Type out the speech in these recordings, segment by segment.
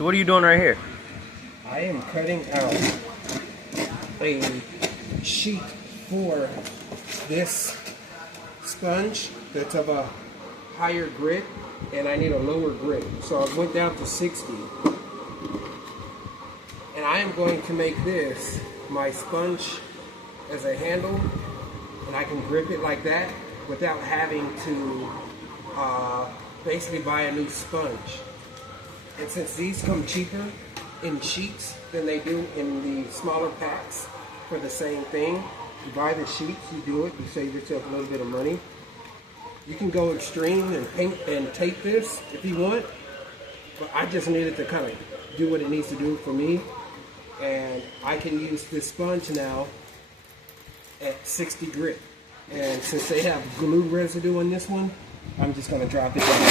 So what are you doing right here? I am cutting out a sheet for this sponge that's of a higher grit, and I need a lower grit. So I went down to 60. And I am going to make this my sponge as a handle, and I can grip it like that without having to basically buy a new sponge. And since these come cheaper in sheets than they do in the smaller packs for the same thing, you buy the sheets, you do it, you save yourself a little bit of money. You can go extreme and paint and tape this if you want, but I just needed to kind of do what it needs to do for me. And I can use this sponge now at 60 grit. And since they have glue residue on this one, I'm just going to drop it down.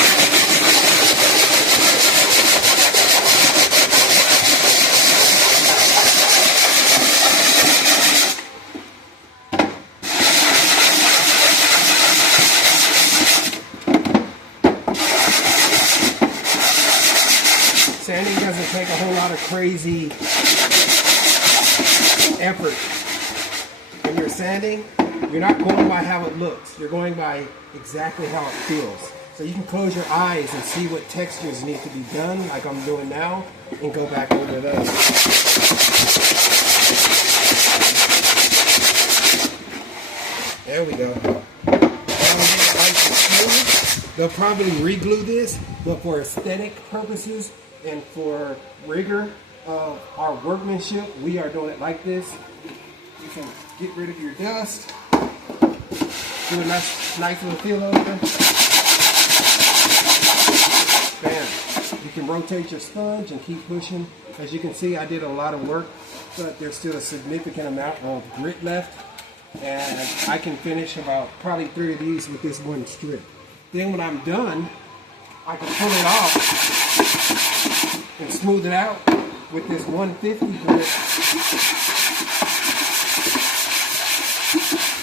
Sanding doesn't take a whole lot of crazy effort. When you're sanding, you're not going by how it looks. You're going by exactly how it feels. So you can close your eyes and see what textures need to be done, like I'm doing now, and go back over those. There we go. They'll probably re-glue this, but for aesthetic purposes and for rigor of our workmanship, we are doing it like this. You can get rid of your dust. Do a nice little feel over. Bam. You can rotate your sponge and keep pushing. As you can see, I did a lot of work, but there's still a significant amount of grit left. And I can finish about probably 3 of these with this one strip. Then when I'm done, I can pull it off and smooth it out with this 150 grit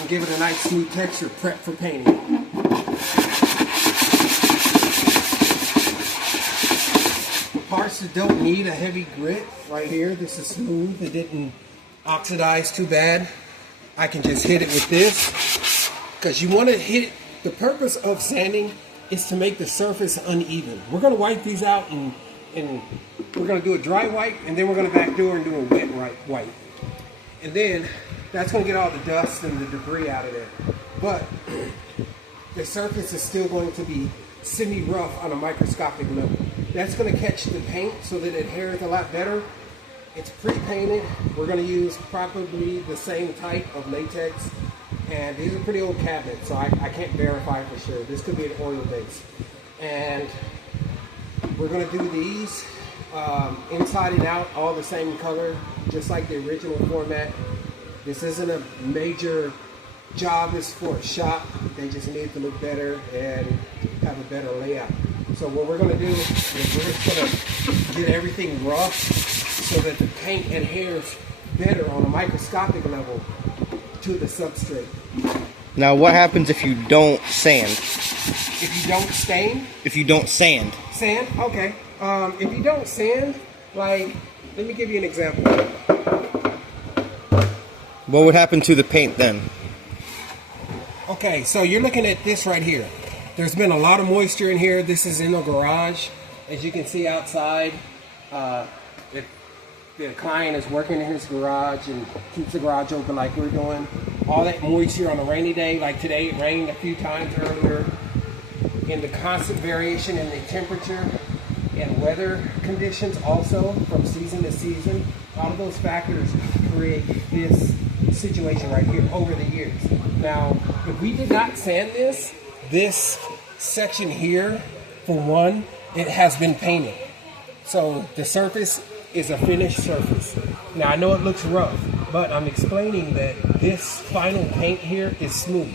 and give it a nice smooth texture prep for painting. The parts that don't need a heavy grit, right here, this is smooth, it didn't oxidize too bad. I can just hit it with this, because you want to hit, the purpose of sanding is to make the surface uneven. We're going to wipe these out and we're going to do a dry wipe, and then we're going to backdoor and do a wet wipe. And then that's going to get all the dust and the debris out of there. But the surface is still going to be semi-rough on a microscopic level. That's going to catch the paint so that it adheres a lot better. It's pre-painted. We're going to use probably the same type of latex. And these are pretty old cabinets, so I can't verify for sure. This could be an oil base. And we're going to do these inside and out, all the same color, just like the original format. This isn't a major job, it's for a shop. They just need to look better and have a better layout. So what we're going to do is we're just going to get everything rough so that the paint adheres better on a microscopic level to the substrate. Now what happens if you don't sand? If you don't stain? If you don't sand. Sand? Okay. If you don't sand, like, let me give you an example. What would happen to the paint then? Okay, so you're looking at this right here. There's been a lot of moisture in here. This is in the garage. As you can see outside, the client is working in his garage and keeps the garage open like we're doing. All that moisture on a rainy day, like today, it rained a few times earlier. And the constant variation in the temperature and weather conditions also from season to season, all of those factors create this situation right here over the years. Now, if we did not sand this section here, for one, it has been painted. So the surface is a finished surface. Now I know it looks rough, but I'm explaining that this final paint here is smooth,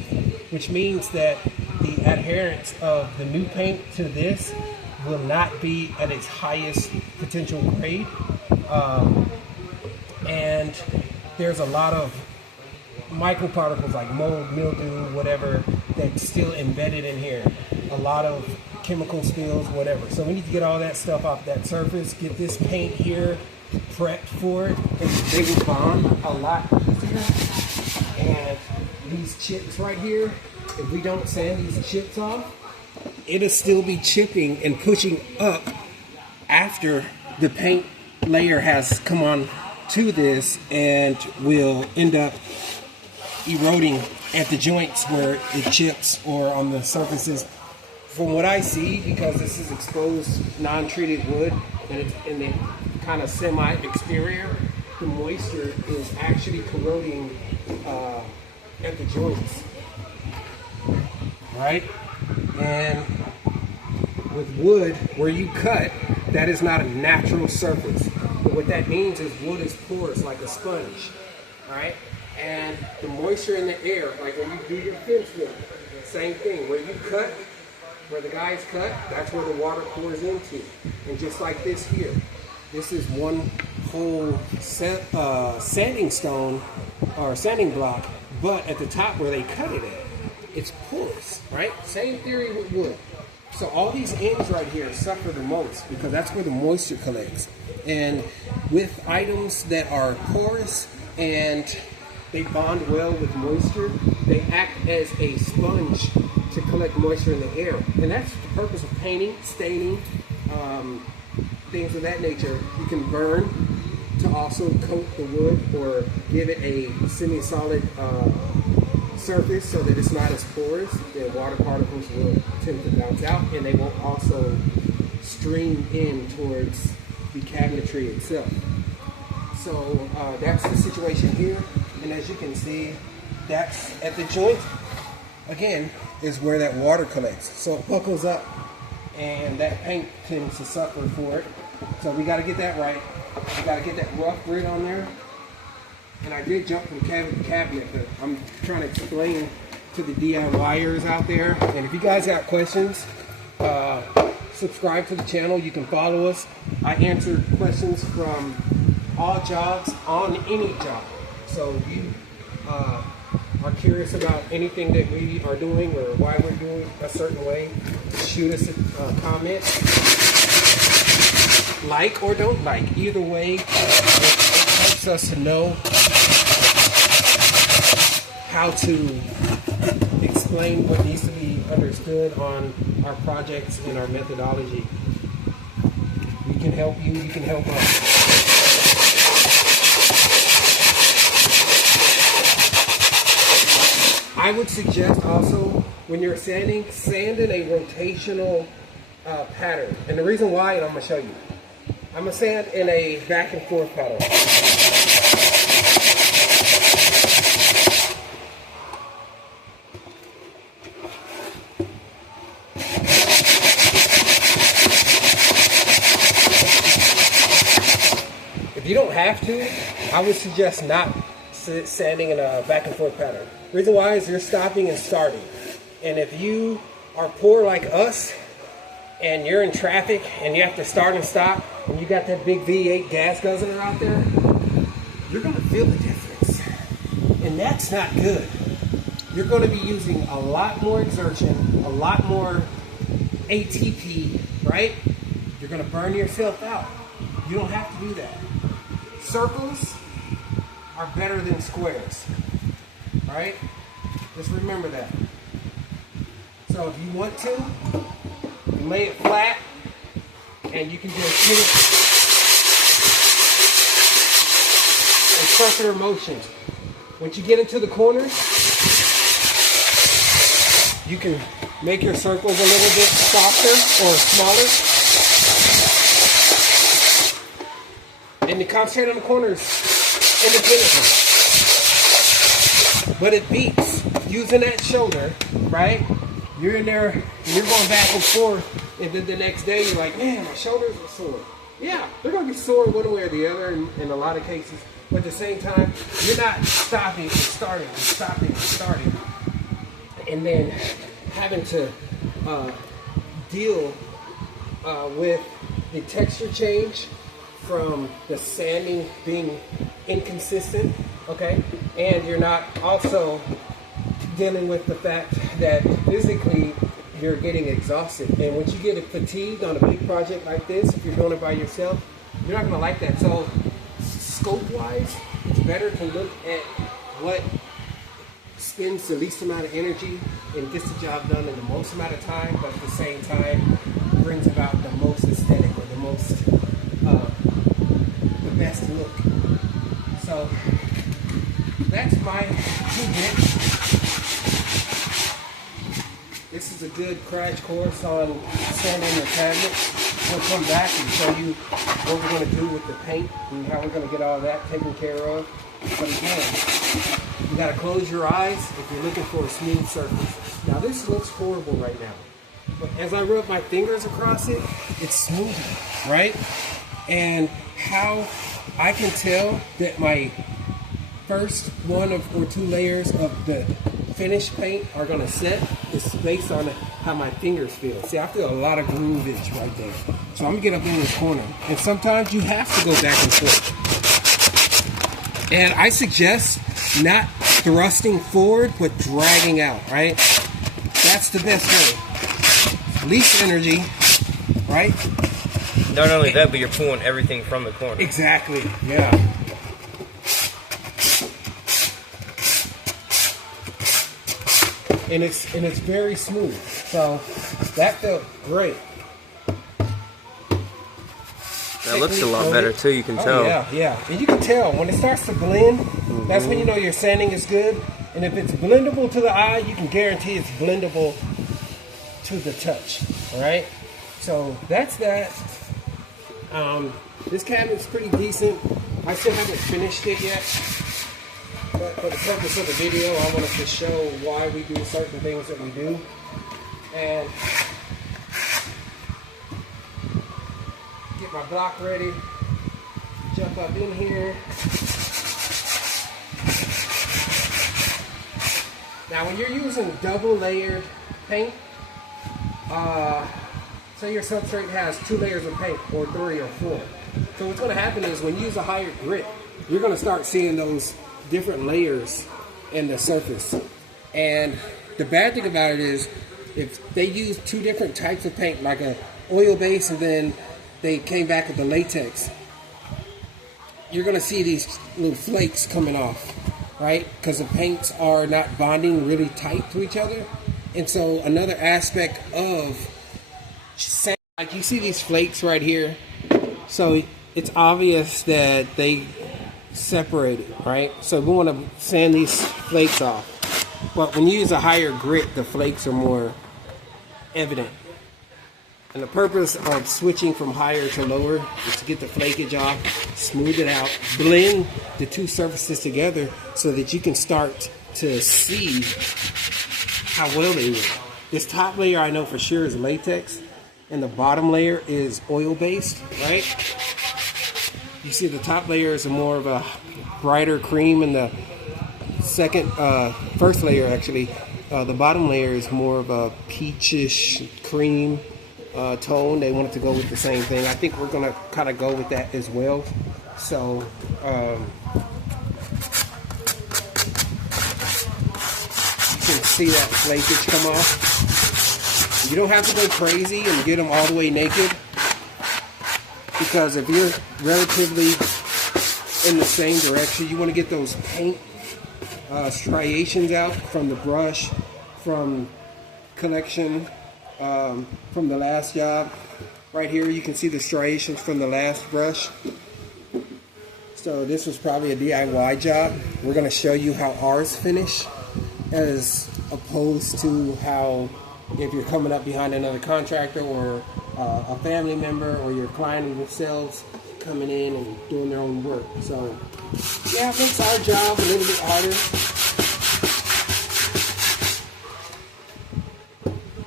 which means that the adherence of the new paint to this will not be at its highest potential grade. And there's a lot of microparticles like mold, mildew, whatever, that's still embedded in here. A lot of chemical spills, whatever. So we need to get all that stuff off that surface, get this paint here prepped for it, and they will bond a lot easier. And these chips right here, if we don't sand these chips off, it'll still be chipping and pushing up after the paint layer has come on to this, and will end up eroding at the joints where it chips or on the surfaces. From what I see, because this is exposed non-treated wood and it's in the kind of semi-exterior, the moisture is actually corroding at the joints, right? And with wood, where you cut, that is not a natural surface. But what that means is wood is porous like a sponge, right? And the moisture in the air, like when you do your fence work, same thing. Where you cut, where the guys cut, that's where the water pours into. And just like this here, this is one whole sanding stone or sanding block, but at the top where they cut it at, it's porous, right? Same theory with wood. So all these ends right here suffer the most because that's where the moisture collects. And with items that are porous and they bond well with moisture, they act as a sponge to collect moisture in the air. And that's the purpose of painting, staining, things of that nature. You can burn to also coat the wood or give it a semi-solid surface so that it's not as porous. Then water particles will tend to bounce out, and they will also stream in towards the cabinetry itself. So that's the situation here. And as you can see, that's at the joint, again, is where that water collects. So it buckles up and that paint tends to suffer for it. So we got to get that right. We got to get that rough grit on there. And I did jump from cabinet to cabinet, but I'm trying to explain to the DIYers out there. And if you guys got questions, subscribe to the channel. You can follow us. I answer questions from all jobs on any job. So if you are curious about anything that we are doing or why we're doing a certain way, shoot us a comment. Like or don't like. Either way, it helps us to know how to explain what needs to be understood on our projects and our methodology. We can help you, you can help us. I would suggest also, when you're sanding, sand in a rotational pattern. And the reason why, and I'm going to show you. I'm going to sand in a back and forth pattern. If you don't have to, I would suggest not sanding in a back and forth pattern. The reason why is you're stopping and starting. And if you are poor like us and you're in traffic and you have to start and stop and you got that big V8 gas guzzler out there, you're going to feel the difference. And that's not good. You're going to be using a lot more exertion, a lot more ATP, right? You're going to burn yourself out. You don't have to do that. Circles are better than squares. Right? Just remember that. So if you want to, lay it flat and you can just hit it in circular motion. Once you get into the corners, you can make your circles a little bit softer or smaller. And you concentrate on the corners independently. But it beats using that shoulder, right? You're in there and you're going back and forth, and then the next day you're like, man, my shoulders are sore. Yeah, they're going to be sore one way or the other in a lot of cases. But at the same time, you're not stopping and starting and stopping and starting. And then having to deal with the texture change from the sanding being inconsistent, okay? And you're not also dealing with the fact that physically you're getting exhausted. And once you get fatigued on a big project like this, if you're doing it by yourself, you're not going to like that. So scope-wise, it's better to look at what spends the least amount of energy and gets the job done in the most amount of time, but at the same time brings about the most aesthetic or the most, the best look. So that's my 2 bits. This is a good crash course on sanding your cabinets. We'll come back and show you what we're going to do with the paint and how we're going to get all that taken care of. But again, you got to close your eyes if you're looking for a smooth surface. Now this looks horrible right now, but as I rub my fingers across it, it's smooth, right? And how I can tell that my first one or 2 layers of the finished paint are going to set is based on how my fingers feel. See, I feel a lot of groovage right there. So I'm going to get up in this corner. And sometimes you have to go back and forth. And I suggest not thrusting forward, but dragging out, right? That's the best way. Least energy, right? Not only that, but you're pulling everything from the corner. Exactly, yeah. And it's very smooth. So that felt great. That looks a lot better too, you can tell. Yeah. And you can tell when it starts to blend, that's when you know your sanding is good. And if it's blendable to the eye, you can guarantee it's blendable to the touch. Alright? So that's that. This cabinet's pretty decent. I still haven't finished it yet. But for the purpose of the video, I wanted to show why we do certain things that we do. And get my block ready. Jump up in here. Now when you're using double layered paint, say your substrate has 2 layers of paint, or 3 or 4. So what's going to happen is when you use a higher grit, you're going to start seeing those different layers in the surface. And the bad thing about it is if they use 2 different types of paint, like a oil base and then they came back with the latex, you're going to see these little flakes coming off, right? Because the paints are not bonding really tight to each other. And so another aspect of sand, like you see these flakes right here, so it's obvious that they separated, right? So we want to sand these flakes off. But when you use a higher grit, the flakes are more evident. And the purpose of switching from higher to lower is to get the flakage off, smooth it out, blend the 2 surfaces together so that you can start to see how well they work. This top layer I know for sure is latex, and the bottom layer is oil based, right? You see the top layer is more of a brighter cream, and the first layer actually, the bottom layer is more of a peachish cream tone. They wanted to go with the same thing. I think we're gonna kind of go with that as well. So you can see that flakage come off. You don't have to go crazy and get them all the way naked, because if you're relatively in the same direction, you want to get those paint striations out from the brush, from collection, from the last job. Right here you can see the striations from the last brush. So this was probably a DIY job. We're going to show you how ours finish, as opposed to how if you're coming up behind another contractor or a family member or your client themselves coming in and doing their own work. So yeah, it makes our job a little bit harder.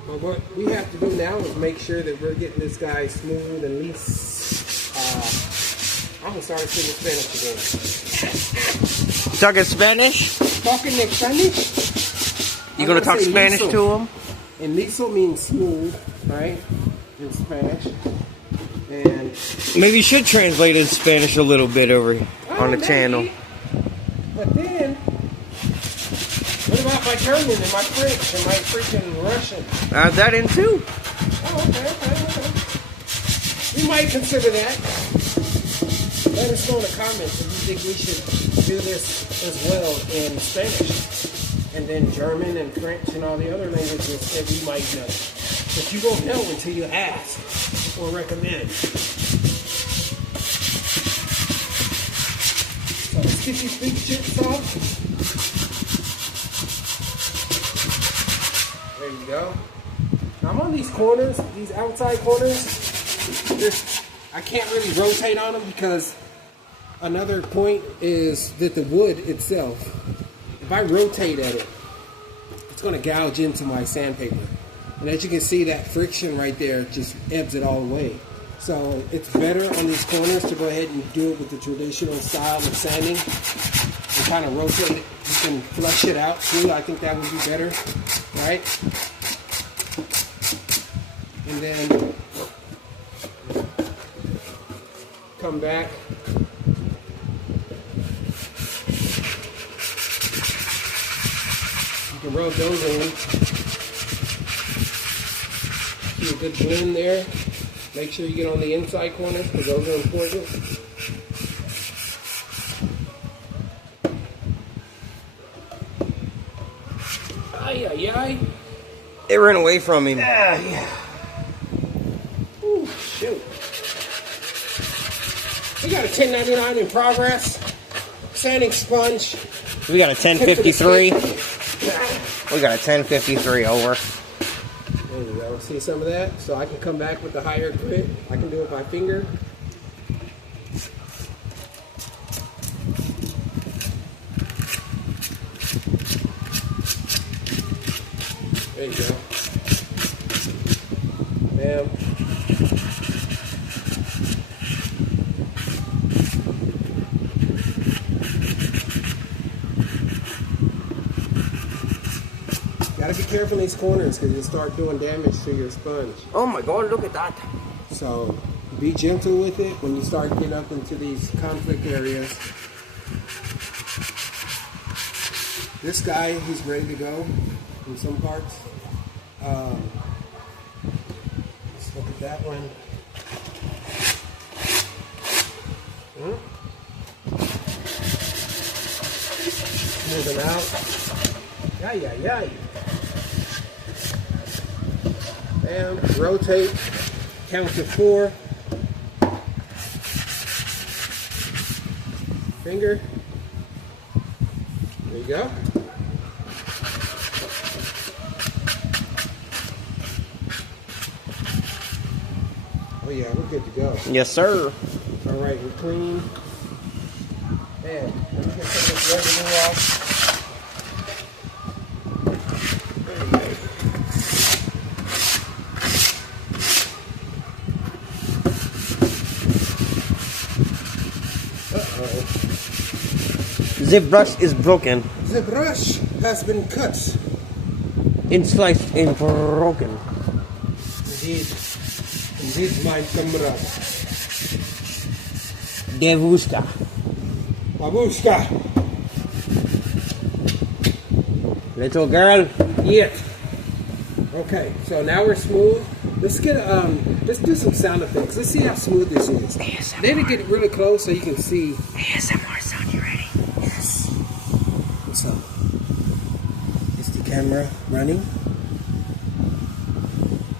But what we have to do now is make sure that we're getting this guy smooth, and at least I'm gonna start speaking Spanish again. You talking Spanish? Talking in Spanish? You gonna talk Spanish liso to him? And liso means smooth, right? In Spanish. And maybe you should translate in Spanish a little bit over on the channel. But then, what about my German and my French and my freaking Russian. Add that in too. Oh, okay. We might consider that. Let us know in the comments if you think we should do this as well in Spanish. And then German and French and all the other languages that we might know. But you won't know until you ask or recommend. So let's get these big chips off. There you go. Now I'm on these corners, these outside corners. I can't really rotate on them because another point is that the wood itself, if I rotate at it, it's going to gouge into my sandpaper. And as you can see, that friction right there just ebbs it all away. So it's better on these corners to go ahead and do it with the traditional style of sanding and kind of rotate it. You can flush it out too. I think that would be better, right? And then come back. You can rub those in. Do a good blend there. Make sure you get on the inside corners because those are important. Ay, ay, ay. It ran away from him. Yeah. Ooh, shoot. We got a 1099 in progress. Sanding sponge. We got a 1053. We got a 1053 over. There you go. See some of that? So I can come back with the higher grit. I can do it by finger. There you go. Bam. Gotta be careful in these corners because you'll start doing damage to your sponge. Oh my God, look at that. So be gentle with it when you start getting up into these conflict areas. This guy, he's ready to go in some parts. Let's look at that one. Moving out. Yay. Bam, rotate, count to 4. Finger. There you go. Oh yeah, we're good to go. Yes, sir. All right, we're clean. Man, let me get some of this residue off. The brush is broken. The brush has been cut. It's sliced and broken. Indeed, my camera. Devushka. Babushka. Little girl. Yeah. Okay, so now we're smooth. Let's get let's do some sound effects. Let's see how smooth this is. ASMR. Then it get really close so you can see. ASMR sound, you ready? Yes. What's up? Is the camera running?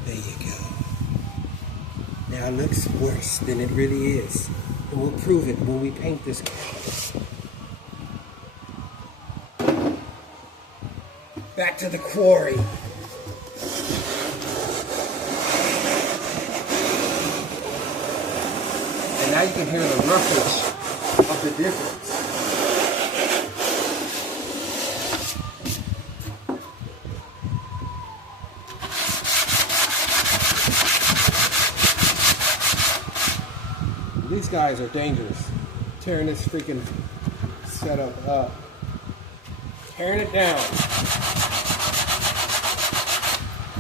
There you go. Now it looks worse than it really is. And we'll prove it when we paint this canvas. Back to the quarry. And now you can hear the roughage of the difference. These guys are dangerous. Tearing this freaking setup up. Tearing it down.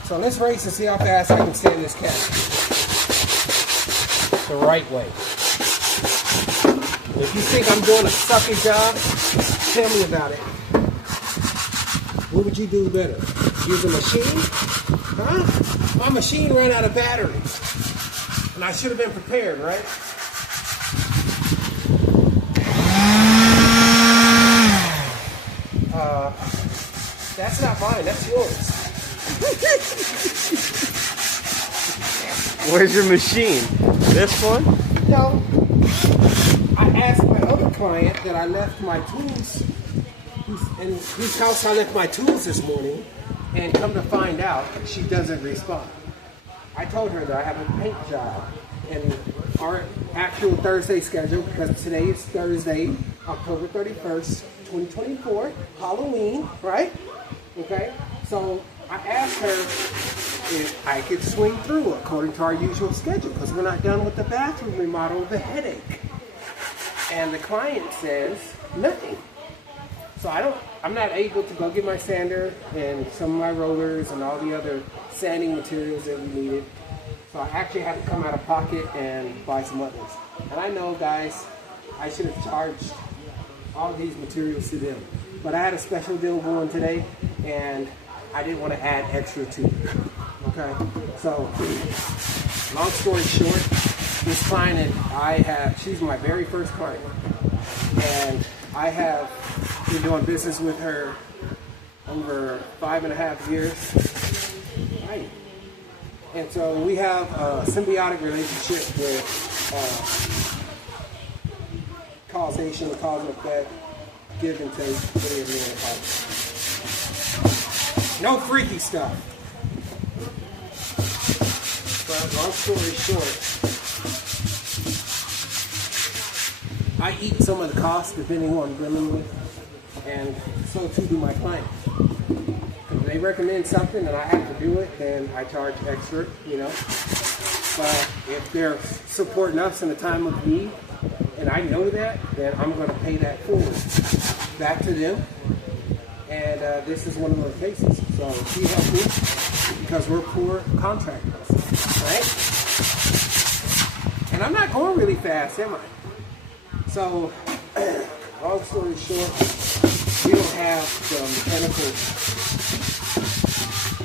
So let's race and see how fast I can sand this cat. The right way. If you think I'm doing a sucky job, tell me about it. What would you do better? Use a machine? Huh? My machine ran out of batteries. And I should have been prepared, right? That's not mine, that's yours. Where's your machine? This one? No. I asked my other client that I left my tools, in whose house I left my tools this morning, and come to find out, she doesn't respond. I told her that I have a paint job in our actual Thursday schedule, because today is Thursday, October 31st, 2024, Halloween, right? Okay, so I asked her if I could swing through according to our usual schedule, because we're not done with the bathroom remodel, the headache. And the client says nothing. So I'm not able to go get my sander and some of my rollers and all the other sanding materials that we needed. So I actually had to come out of pocket and buy some others. And I know, guys, I should have charged all of these materials to them. But I had a special deal going today, and I didn't want to add extra to it. Okay? So, long story short, this client she's my very first client. And I have been doing business with her over 5.5 years. Right. And so we have a symbiotic relationship with causation, cause and effect, give and take, whatever you want to call it. No freaky stuff. But long story short, I eat some of the costs depending on what I'm dealing with, and so too do my clients. If they recommend something and I have to do it, then I charge extra, you know. But if they're supporting us in a time of need, and I know that, then I'm going to pay that forward back to them. And this is one of those cases. So she helped me because we're poor contractors, right? And I'm not going really fast, am I? So, long story short, we don't have the mechanical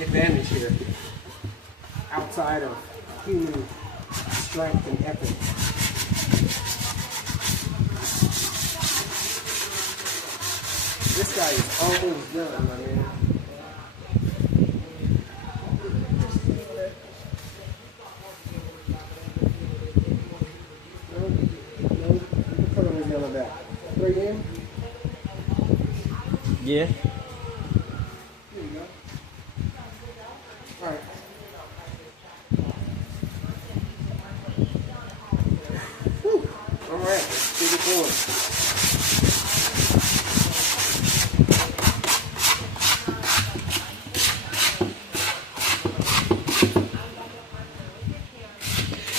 advantage here outside of human strength and effort. This guy is almost done, my man. Right in? Yeah. There you go. Alright. Whew. Alright, let's get it going.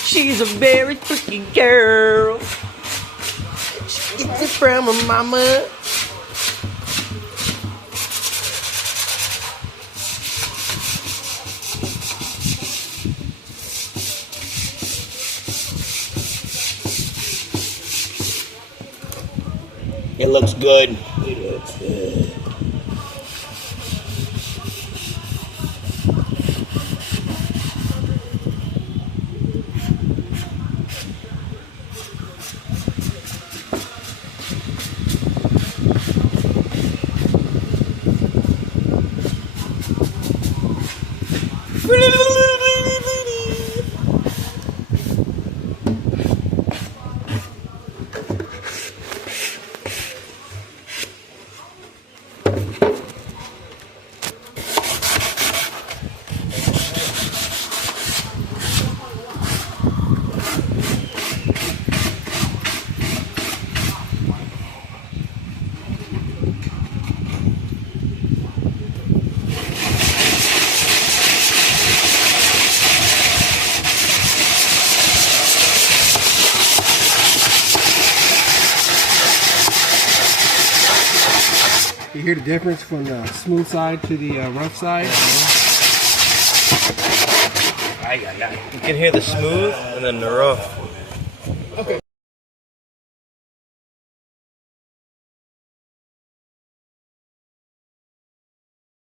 She's a very freaky girl. She gets it from her mama. It looks good. It looks good. You hear the difference from the smooth side to the rough side? You can hear the smooth and then the rough. Okay.